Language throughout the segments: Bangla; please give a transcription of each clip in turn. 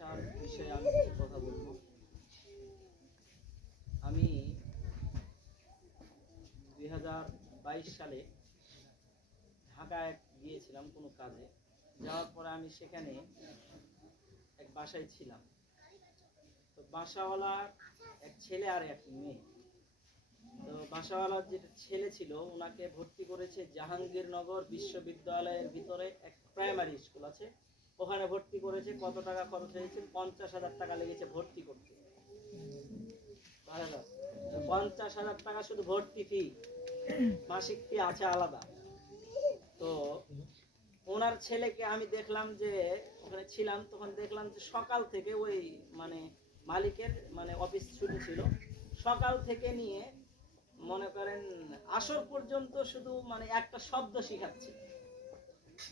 মাদ্রাসার বিষয়ে আমি কিছু কথা বলবো। আমি 2022 সালে ঢাকায় গিয়েছিলাম কোনো কাজে। যাওয়ার পরে আমি সেখানে এক বাসায় ছিলাম। তো বাসাওয়ালার এক ছেলে আর এক মেয়ে। তো বাসাওয়ালার যেটা ছেলে ছিল ওনাকে ভর্তি করেছে জাহাঙ্গীরনগর বিশ্ববিদ্যালয়ের ভিতরে এক প্রাইমারি স্কুল আছে, ওখানে ভর্তি করেছে। কত টাকা খরচ হয়েছে? 50,000 টাকা লেগেছে ভর্তি করতে। 50,000 টাকা শুধু ভর্তি ফি, মাসিক ফি আছে আলাদা। তো ওনার ছেলেকে আমি দেখলাম যে ওখানে ছিলাম, তখন দেখলাম যে সকাল থেকে ওই মানে মালিকের মানে অফিস ছুটি ছিল, সকাল থেকে নিয়ে মনে করেন আসর পর্যন্ত শুধু মানে একটা শব্দ শিখাচ্ছে,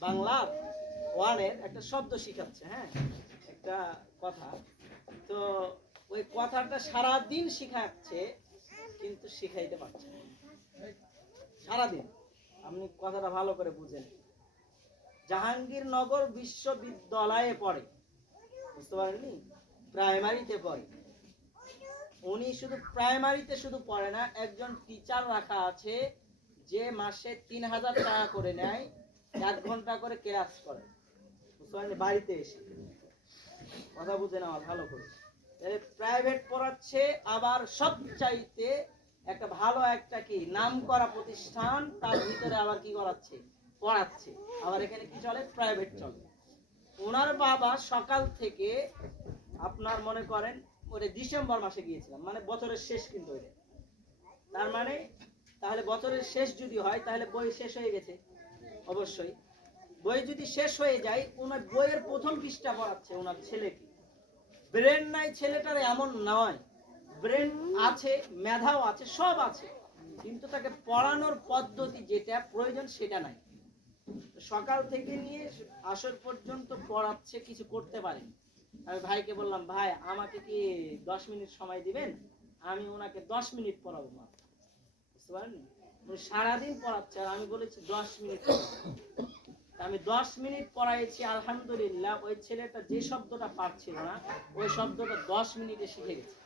বাংলা ওয়ানের একটা শব্দ শিখাচ্ছে। হ্যাঁ, একটা কথা। তো ওই কথাটা সারাদিন শিখাচ্ছে কিন্তু শিখাইতে পারছে না সারাদিন। আপনি কথাটা ভালো করে বুঝেন। জাহাঙ্গীরনগর বিশ্ববিদ্যালয়ে পড়ে, বুঝতে পারেননি? প্রাইমারিতে পড়ে। উনি শুধু প্রাইমারিতে শুধু পড়ে না, একজন টিচার রাখা আছে যে মাসে 3,000 টাকা করে নেয়, 1 ঘন্টা করে ক্লাস করে, বুঝতে পারেন? বাড়িতে এসে কথা বুঝে নেওয়া ভালো করে। প্রাইভেট পড়াচ্ছে, আবার সবচাইতে একটা ভালো একটা কি নাম করা প্রতিষ্ঠান, তার ভিতরে আবার কি করাচ্ছে? পড়াচ্ছে। আবার এখানে কি চলে? প্রাইভেট চলে। ওনার বাবা সকাল থেকে আপনার মনে করেন ওই ডিসেম্বর মাসে গিয়েছিলাম, মানে বছরের শেষ, কিন্তু ওইটা তার মানে তাহলে বছরের শেষ যদি হয় তাহলে বই শেষ হয়ে গেছে অবশ্যই। বই যদি শেষ হয়ে যায়, ওনার বইয়ের প্রথম পৃষ্ঠা পড়াচ্ছে ওনার ছেলেকে। ব্রেন নাই ছেলেটার এমন নয়, ব্রেন আছে, মেধাও আছে, সব আছে, কিন্তু তাকে পড়ানোর পদ্ধতি যেটা প্রয়োজন সেটা নাই। সকাল থেকে নিয়ে আসর পর্যন্ত পড়াচ্ছে, কিছু করতে পারেনি। আমি ভাইকে বললাম, ভাই আমাকে কি 10 মিনিট সময় দিবেন? আমি ওনাকে 10 মিনিট পড়াবো মাত্র, বুঝতে পারেন? উনি সারাদিন পড়াচ্ছে আর আমি বলেছি 10 মিনিট। আমি 10 মিনিট পড়াইছি, আলহামদুলিল্লাহ ওই ছেলেটা যে শব্দটা পারছিল না ওই শব্দটা 10 মিনিটে শিখে গেছে।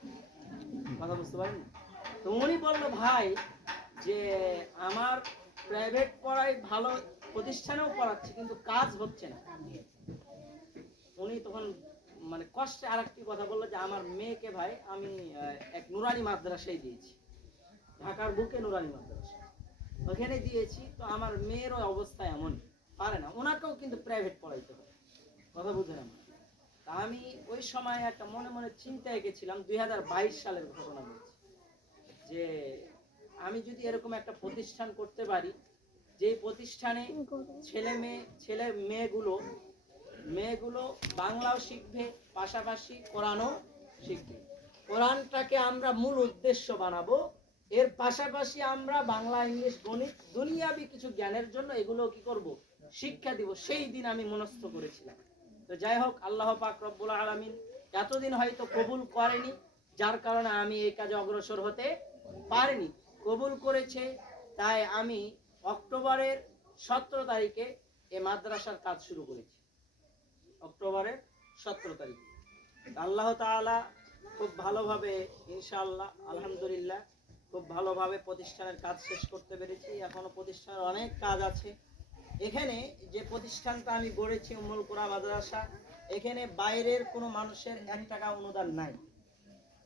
কথা বুঝতে পারেন? তো উনি বললো, ভাই যে আমার প্রাইভেট পড়াই ভালো, প্রতিষ্ঠানেও পড়াচ্ছে কিন্তু কাজ হচ্ছে না। উনি তখন মানে কষ্টে আরেকটি কথা বললো যে আমার মেয়েকে ভাই আমি এক নুরানি মাদ্রাসায় দিয়েছি, ঢাকার বুকে নুরানি মাদ্রাসা, ওখানে দিয়েছি। তো আমার মেয়েরও অবস্থা এমন, পারে না, ওনাকেও কিন্তু প্রাইভেট পড়াইতে হবে। কথা বুঝে না? আমি ওই সময় একটা মনে মনে চিন্তায় গেছিলাম, 2022 সালের ঘটনা বলছি, যে আমি যদি এরকম একটা প্রতিষ্ঠান করতে পারি, যে প্রতিষ্ঠানে ছেলে মেয়েগুলো বাংলাও শিখবে, পাশাপাশি কোরআনও শিখবে। কোরআনটাকে আমরা মূল উদ্দেশ্য বানাবো, এর পাশাপাশি আমরা বাংলা, ইংলিশ, গণিত, দুনিয়াবি কিছু জ্ঞানের জন্য এগুলো কি করব? শিক্ষা দিব। সেই দিন আমি মনস্থ করেছিলাম। তো যাই হোক, আল্লাহ পাক রব্বুল আলামিন এতদিন হয়তো কবুল করেনি, যার কারণে আমি এই কাজে অগ্রসর হতে পারিনি। কবুল করেছে, তাই আমি অক্টোবরের 17 তারিখে এই মাদ্রাসার কাজ শুরু করেছি। অক্টোবরের 17 তারিখে আল্লাহ তাআলা খুব ভালোভাবে ইনশাআল্লাহ আলহামদুলিল্লাহ খুব ভালোভাবে প্রতিষ্ঠানের কাজ শেষ করতে পেরেছি। এখনো প্রতিষ্ঠানের অনেক কাজ আছে। এখানে যে প্রতিষ্ঠানটা আমি গড়েছি উম্মুল কুরা মাদ্রাসা, এখানে বাইরের কোনো মানুষের 1 টাকা অনুদান নাই।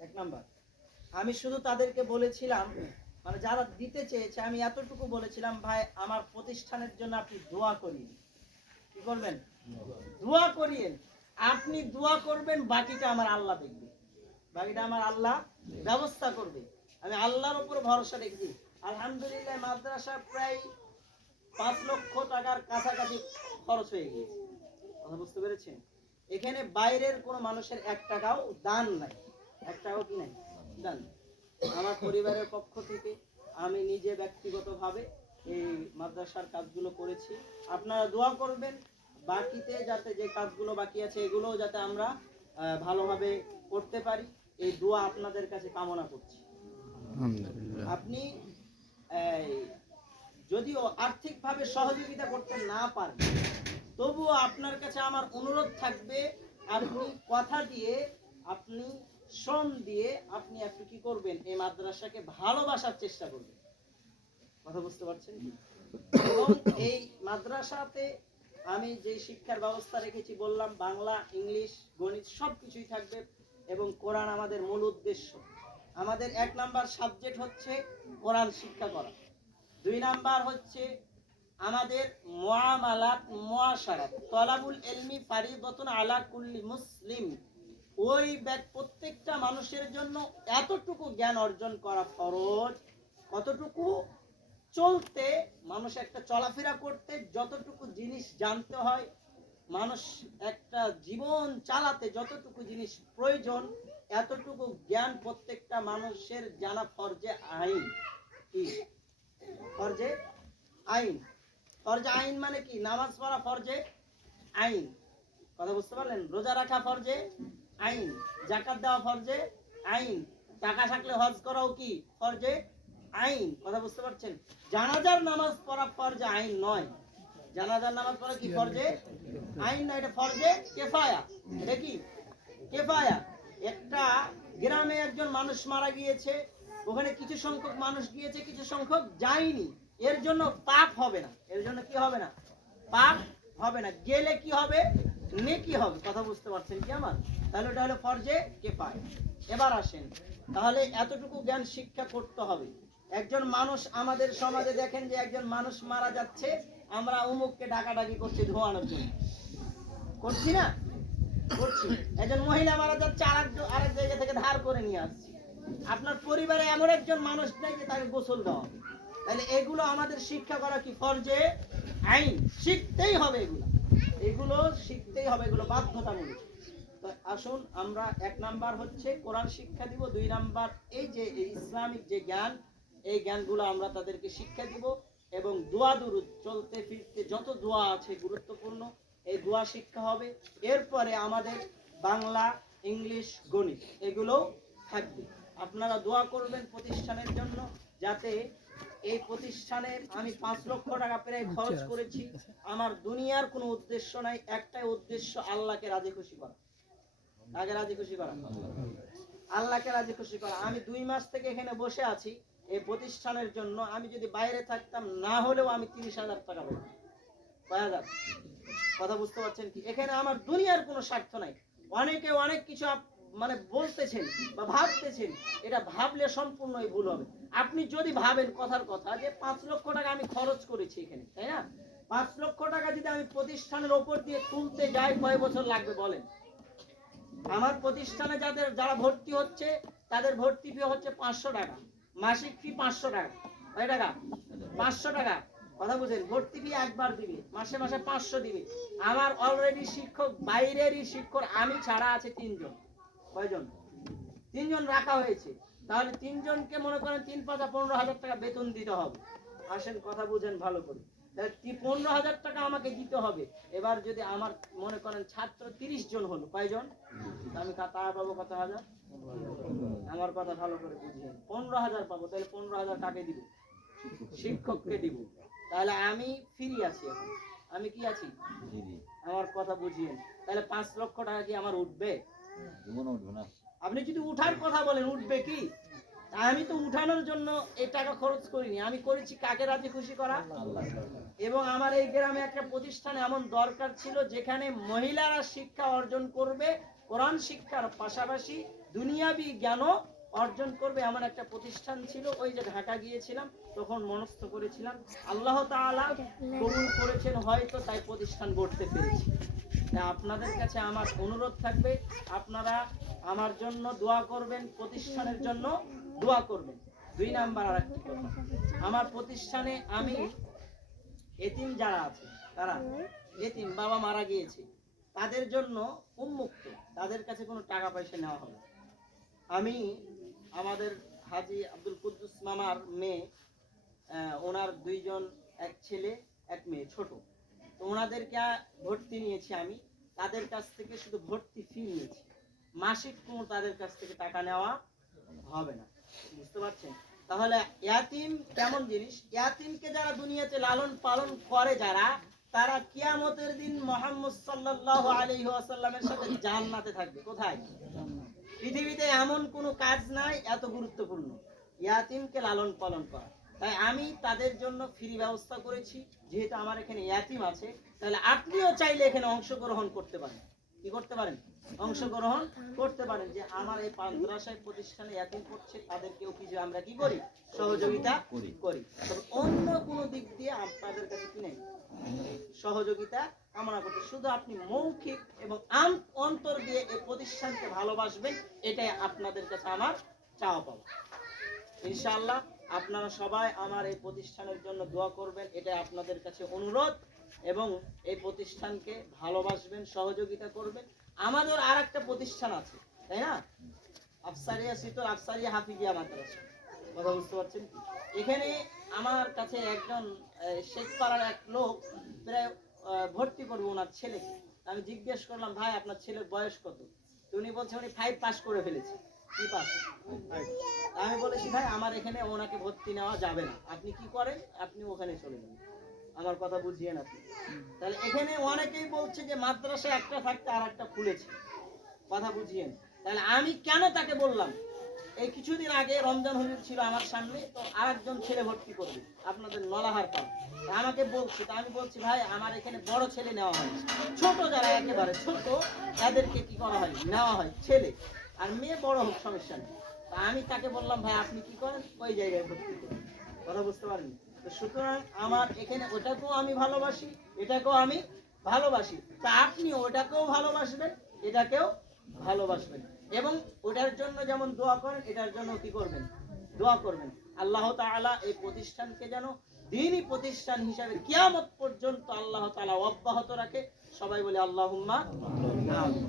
1 নাম্বার। আমি শুধু তাদেরকে বলেছিলাম, মানে যারা দিতে চেয়েছে আমি এতটুকু বলেছিলাম, ভাই আমার প্রতিষ্ঠানের জন্য আপনি দোয়া করিয়েন। কি করবেন? দোয়া করিয়েন। আপনি দোয়া করবেন, বাকিটা আমার আল্লাহ দেখবে, বাকিটা আমার আল্লাহ ব্যবস্থা করবে। আমি আল্লাহর উপর ভরসা রেখেছি। আলহামদুলিল্লাহ মাদ্রাসা প্রায় 5 লক্ষ টাকার কাছাকাছি খরচ হয়ে গিয়েছে। কথা বুঝতে পেরেছেন? এখানে বাইরের কোনো মানুষের 1 টাকাও দান নাই, 1 টাকাও কি নাই দান। আমার পরিবারের পক্ষ থেকে আমি নিজে ব্যক্তিগতভাবে এই মাদ্রাসার কাজগুলো করেছি। আপনারা দোয়া করবেন, বাকিতে যাতে যে কাজগুলো বাকি আছে এগুলোও যাতে আমরা ভালোভাবে করতে পারি, এই দোয়া আপনাদের কাছে কামনা করছি। আপনি যদিও আর্থিকভাবে সহযোগিতা করতে না পারেন, তবুও আপনার কাছে আমার অনুরোধ থাকবে, আপনি কথা দিয়ে, আপনি শ্রম দিয়ে আপনি একটু কি করবেন, এই মাদ্রাসাকে ভালোবাসার চেষ্টা করবেন। কথা বুঝতে পারছেন কি? এবং এই মাদ্রাসাতে আমি যে শিক্ষার ব্যবস্থা রেখেছি বললাম, বাংলা, ইংলিশ, গণিত সবকিছুই থাকবে এবং কোরআন আমাদের মূল উদ্দেশ্য। আমাদের 1 নাম্বার সাবজেক্ট হচ্ছে কোরআন শিক্ষা করা। 2 নাম্বার হচ্ছে আমাদের মুআমালাত, মুআশারাত, তলাবুল ইলমি ফারিদাতুন আলা কুল্লি মুসলিম। ওই প্রত্যেকটা মানুষের জন্য এতটুকু জ্ঞান অর্জন করা ফরজ, কতটুকু চলতে, মানুষ একটা চলাফেরা করতে যতটুকু জিনিস জানতে হয়, মানুষ একটা জীবন চালাতে যতটুকু জিনিস প্রয়োজন, এতটুকু জ্ঞান প্রত্যেকটা মানুষের জানা ফরজে আইন। কি ফরজে আইন? ফরজে আইন মানে কি? নামাজ পড়া ফরজে আইন, কথা বুঝতে পারলেন? রোজা রাখা ফরজে আইন, যাকাত দেওয়া ফরজে আইন, টাকা থাকলে হজ করাও কি ফরজে আইন, কথা বুঝতে পারছেন? জানাজার নামাজ পড়া ফরজে আইন নয়। জানাজার নামাজ পড়া কি ফরজে আইন না, এটা ফরজে কেফায়া। এটা কি কেফায়া? একটা গ্রামে একজন মানুষ মারা গিয়েছে, ওখানে কিছু সংখ্যক মানুষ গিয়েছে, কিছু সংখ্যক যায়নি, এর জন্য পাপ হবে না। এর জন্য কি হবে না? পাপ হবে না। গেলে কি হবে? নেকি হবে। কথা বুঝতে পারছেন কি আমার? তাহলে ওটা হলো ফরজে কেফায়া। এবার আসেন, তাহলে এতটুকু জ্ঞান শিক্ষা করতে হবে। একজন মানুষ আমাদের সমাজে দেখেন যে একজন মানুষ মারা যাচ্ছে, আমরা অমুককে ডাকাডাকি করছি ধোয়ানোর জন্য, করছি না? করছি। একজন মহিলা মারা যাচ্ছে, আরেক জায়গা থেকে ধার করে নিয়ে আসছি। আপনার পরিবারে এমন একজন মানুষ নেই যে তাকে গোসল দেওয়া হবে। তাহলে এগুলো আমাদের শিক্ষা করা কি ফরজে আইন? শিখতেই হবে এগুলো, এগুলো শিখতেই হবে, এগুলো বাধ্যতামূলক। তো আসুন আমরা 1 নাম্বার হচ্ছে কোরআন শিক্ষা দিব, 2 নাম্বার এই যে ইসলামিক যে জ্ঞান, এই জ্ঞানগুলো আমরা তাদেরকে শিক্ষা দিব, এবং দোয়া দুরূদ, চলতে ফিরতে যত দোয়া আছে গুরুত্বপূর্ণ, এই দোয়া শিক্ষা হবে। এরপরে আমাদের বাংলা, ইংলিশ, গণিত এগুলো থাকবে। আপনারা দোয়া করবেন প্রতিষ্ঠানের জন্য, যাতে এই প্রতিষ্ঠানের আমি 5 লক্ষ টাকা প্রায় খরচ করেছি। আমার দুনিয়ার কোনো উদ্দেশ্য নাই, একটাই উদ্দেশ্য, আল্লাহকে রাজি খুশি করা। আগে রাজি খুশি করা, আল্লাহকে রাজি খুশি করা। আমি 2 মাস থেকে এখানে বসে আছি এই প্রতিষ্ঠানের জন্য। আমি যদি বাইরে থাকতাম, না হলেও আমি 30,000 টাকা পেতাম। কয় হাজার? কথা বুঝতে পারছেন কি? এখানে আমার দুনিয়ার কোনো স্বার্থ নাই। অনেকে অনেক কিছু মানে বলতেছেন বা ভাবতেছেন, এটা ভাবলে সম্পূর্ণই ভুল হবে। আপনি যদি ভাবেন কথার কথা যে 5 লক্ষ টাকা আমি খরচ করেছি এখানে, তাই না? 5 লক্ষ টাকা যদি আমি প্রতিষ্ঠানের ওপর দিয়ে তুলতে যাই, কয় বছর লাগবে বলেন? আমার প্রতিষ্ঠানে যারা ভর্তি হচ্ছে, তাদের ভর্তি ফি হচ্ছে 500 টাকা, মাসিক ফি 500 টাকা। কয় টাকা? 500 টাকা। কথা বুঝেন? ভর্তি ফি একবার দিবে, মাসে মাসে 500 দিবে। আমার অলরেডি শিক্ষক, বাইরেরই শিক্ষক আমি ছাড়া আছে 3 জন। কয়জন? 3 জন রাখা হয়েছে। তাহলে 3 জনকে মনে করেন 3 পাঁচা 15,000 টাকা বেতন দিতে হবে। আসেন কথা বুঝেন ভালো করে। 15,000 টাকা আমাকে দিতে হবে। এবার যদি আমার মনে করেন ছাত্র 30 জন হলো, কয়জন? আমি টাকা পাবো কত হাজার? আমার কথা ভালো করে বুঝিয়ে। 15,000 পাবো। তাহলে 15,000 কাকে দিব? শিক্ষককে দিব। তাহলে আমি ফ্রি আছি এখন। আমি কি আছি? আমার কথা বুঝিয়ে। তাহলে 5 লক্ষ টাকা কি আমার উঠবে? আপনি যদি উঠার কথা বলেন, উঠবে কি? আমি তো উঠানোর জন্য এই টাকা খরচ করিনি, আমি করেছি কাকে রাজি খুশি করা? এবং আমার এই গ্রামে একটা প্রতিষ্ঠান এমন দরকার ছিল যেখানে মহিলারা শিক্ষা অর্জন করবে, কোরআন শিক্ষার পাশাপাশি দুনিয়াবি জ্ঞানও অর্জন করবে, এমন একটা প্রতিষ্ঠান ছিল। ওই যে ঢাকা গিয়েছিলাম, তখন মনস্থ করেছিলাম, আল্লাহ তাআলা কবুল করেছেন হয়তো, তাই প্রতিষ্ঠান গড়তে পেরেছি। আপনাদের কাছে আমার অনুরোধ থাকবে, আপনারা আমার জন্য দোয়া করবেন, প্রতিষ্ঠানের জন্য দোয়া করবেন। 2 নাম্বার আরেকটি কথা, আমার প্রতিষ্ঠানে আমি এতিম যারা আছে, তারা এতিম, বাবা মারা গিয়েছে, তাদের জন্য উন্মুক্ত, তাদের কাছে কোনো টাকা পয়সা নেওয়া হবে। আমি আমাদের হাজী আব্দুল কুদ্দুস মামার মেয়ে, ওনার 2 জন, এক ছেলে এক মেয়ে, ছোট, তো ওনাদেরকে ভর্তি নিয়েছি আমি। তাদের কাছ থেকে শুধু ভর্তি ফি নিয়েছি, মাসিক কোনো তাদের কাছ থেকে টাকা নেওয়া হবে না। বুঝতে পারছেন? তাহলে ইয়াতিম কেমন জিনিস? ইয়াতিমকে যারা দুনিয়াতে লালন পালন করে, যারা তারা কিয়ামতের দিন মুহাম্মদ সাল্লাল্লাহু আলাইহি ওয়াসাল্লামের সাথে জান্নাতে থাকবে। কোথায়? পৃথিবীতে এমন কোনো কাজ নাই এত গুরুত্বপূর্ণ ইয়াতিমকে লালন পালন করা। তাই আমি তাদের জন্য ফ্রি ব্যবস্থা করেছি। যেহেতু আমার এখানে ইয়াতিম আছে, তাহলে আপনিও চাইলে এখানে অংশগ্রহণ করতে পারেন। কি করতে পারেন? অংশগ্রহণ করতে পারেন। যে আমার এই মাদ্রাসায় প্রতিষ্ঠানে ইয়াতিম পড়ছে, তাদেরকেও কি যে আমরা কি করি? সহযোগিতা করি। তবে অন্য কোনো দিক দিয়ে আপনাদের কাছে কি নেই? সহযোগিতা কামনা করতে। শুধু আপনি মৌখিক এবং অন্তর দিয়ে এই প্রতিষ্ঠানকে ভালোবাসবেন, এটাই আপনাদের কাছে আমার চাওয়া পাওয়া। ইনশাআল্লাহ আপনারা সবাই আমার এই প্রতিষ্ঠানের জন্য দোয়া করবেন, এটাই আপনাদের কাছে অনুরোধ। এবং এই প্রতিষ্ঠানকে ভালোবাসবেন, সহযোগিতা করবেন। আমাদের আর একটা প্রতিষ্ঠান আছে, তাই না? আফসারিয়া শীতল আফসারিয়া হাফিজিয়া মাদ্রাসা। কথা বুঝতে পারছেন? এখানে আমার কাছে একজন শেখপাড়ার এক লোক প্রায় ভর্তি করবো ওনার ছেলেকে। আমি জিজ্ঞেস করলাম, ভাই আপনার ছেলের বয়স কত? উনি বলছে উনি 5 পাস করে ফেলেছে। কি পাস? আমি বলেছি ভাই আমার এখানে ওনাকে ভর্তি নেওয়া যাবে না, আপনি কি করেন? আপনি ওখানে চলে যান। আমার কথা বুঝিয়েন আপনি। তাহলে এখানে অনেকেই বলছে যে মাদ্রাসা একটা থাকতে আর একটা খুলেছে। কথা বুঝিয়েন। তাহলে আমি কেন তাকে বললাম? এই কিছুদিন আগে রমজান হুজুর ছিল আমার সামনে, তো আরেকজন ছেলে ভর্তি করবে আপনাদের নলাহার পাড়া। আমাকে বলছে, তা আমি বলছি ভাই আমার এখানে বড় ছেলে নেওয়া হয়, ছোট যারা একেবারে ছোট তাদেরকে কি করা হয়? নেওয়া হয় ছেলে, আর মেয়ে বড় হোক সমস্যা নেই। তা আমি তাকে বললাম ভাই আপনি কি করেন? ওই জায়গায় ভর্তি করেন। কথা বুঝতে পারেন? তো সুতরাং আমার এখানে ওটাকেও আমি ভালোবাসি, এটাকেও আমি ভালোবাসি। তা আপনি ওটাকেও ভালোবাসবেন, এটাকেও ভালোবাসবেন। এবং ওটার জন্য যেমন দোয়া করেন, এটার জন্য কি করবেন? দোয়া করবেন। আল্লাহ তাআলা এই প্রতিষ্ঠানকে যেন দ্বীনি প্রতিষ্ঠান হিসাবে কিয়ামত পর্যন্ত আল্লাহ তাআলা অব্যাহত রাখে। সবাই বলে আল্লাহুম্মা আমিন।